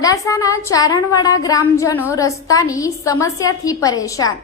મોડાસાના ચારણવાડા ગ્રામજનો રસ્તાની સમસ્યાથી પરેશાન.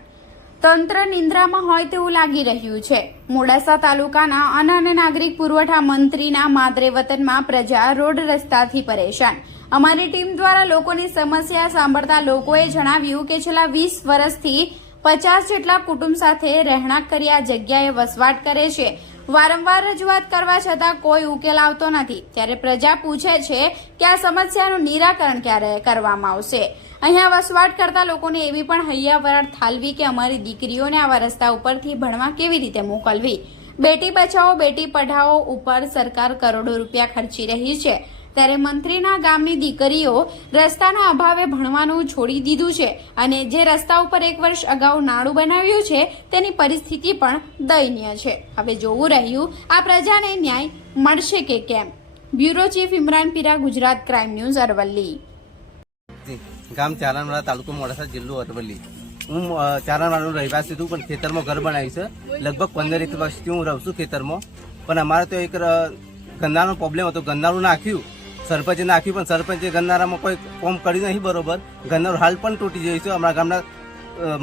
તંત્ર નિંદ્રામાં હોય તેવું લાગી રહ્યું છે. મોડાસા તાલુકાના અન્ન અને નાગરિક પુરવઠા મંત્રીના માદરે વતનમાં પ્રજા રોડ રસ્તાથી પરેશાન. અમારી ટીમ દ્વારા લોકોની સમસ્યા સાંભળતા લોકોએ જણાવ્યું કે છેલ્લા વીસ વર્ષથી પચાસ જેટલા કુટુંબ સાથે રહેણાંક કરી આ જગ્યાએ વસવાટ કરે છે. વારંવાર રજૂઆત કરવા છતાં કોઈ ઉકેલ આવતો નથી. ત્યારે પ્રજા પૂછે છે કે આ સમસ્યાનું નિરાકરણ ક્યારે કરવામાં આવશે? અહીંયા વસવાટ કરતા લોકોને એવી પણ હૈયાવરણ થાલવી કે અમારી દીકરીઓને આવા રસ્તા ઉપરથી ભણવા કેવી રીતે મોકલવી? બેટી બચાવો, બેટી પઢાઓ ઉપર સરકાર કરોડો રૂપિયા ખર્ચી રહી છે. ત્યારે મંત્રીના ગામની દીકરીઓ રસ્તાના અભાવે ભણવાનું છોડી દીધું છે અને જે રસ્તા ઉપર એક વર્ષ અગાઉ નાણું બનાવ્યું છે તેની પરિસ્થિતિ પણ દયનીય છે. હવે જોવું રહ્યું આ પ્રજાને ન્યાય મળશે કે કેમ? Bureau chief Imran Pira Gujarat crime news Aravalli. ગામ ચારણવાળા તાલુકો મોડાસા જિલ્લો અરવલ્લી. હું અ, રહેવાસી છું પણ ખેતરમાં ઘર બનાવ્યું છે. લગભગ પંદર એક વર્ષથી હું રહું છું ખેતરમાં. પણ અમારે તો એક ગંદાનો પ્રોબ્લેમ હતો. ગંદાનું નાખ્યું. સરપંચે નાખ્યું પણ સરપંચે ગન્નારામાં કોઈ કોમ કર્યું નહીં બરોબર. ગન્નારો હાલ પણ તૂટી જાય છે. અમારા ગામના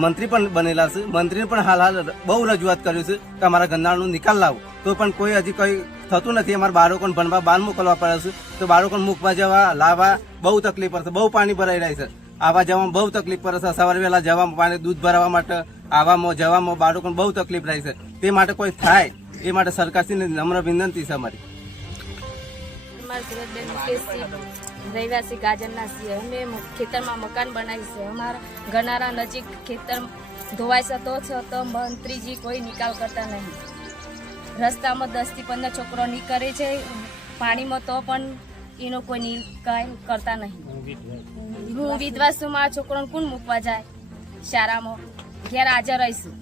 મંત્રી પણ બનેલા છે. મંત્રીને પણ હાલ હાલ બહુ રજૂઆત કર્યું છે કે અમારા ગંદાનો નિકાલ લાવો. તો પણ કોઈ હજી કંઈ થતું નથી. અમારા બાળકોને ભણવા બહાર મોકલવા પડે છે. તો બાળકોને મૂકવા જવા, લાવવા બહુ તકલીફ પડશે બહુ પાણી ભરાઈ રહી છે. આવા જવામાં બહુ તકલીફ પડે છે. સવારે વહેલા જવામાં પાણી, દૂધ ભરવા માટે આવવામાં, જવામાં બાળકોને બહુ તકલીફ રહી છે. તે માટે કોઈ થાય. એ માટે સરકારશ્રીને નમ્ર વિનંતી છે અમારી. અમારા સુરતબેન મુકેશજી રહેવાસી ગાજરના છીએ. અમે ખેતરમાં મકાન બનાવી છે. અમારા ગનારા નજીક ખેતર ધોવાઈ શકતો તો છે તો મંત્રીજી કોઈ નિકાલ કરતા નહીં. રસ્તામાં દસથી પંદર છોકરો નીકળે છે. પાણીમાં તો પણ એનો કોઈ નિકાલ કરતા નહીં. હું વિધવા છું મારા છોકરાને કોણ મૂકવા જાય? શાળામાં. ઘેર હાજર રહીશું.